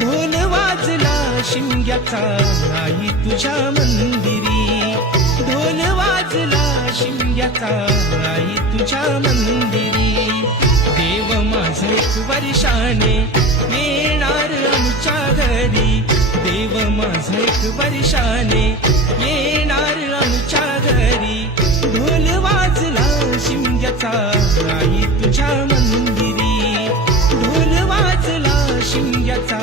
ढोल वाजला शिमग्याचा आई तुझ्या मंदिरी, ढोल वाजला शिमग्याचा आई तुझ्या मंदिरी. देव माझा एक वर्षाने येणार आमच्या घरी, देव माझा एक वर्षाने येणार आमच्या घरी. ढोल वाजला शिमग्याचा आई तुझ्या मंदिरी, ढोल वाजला शिमग्याचा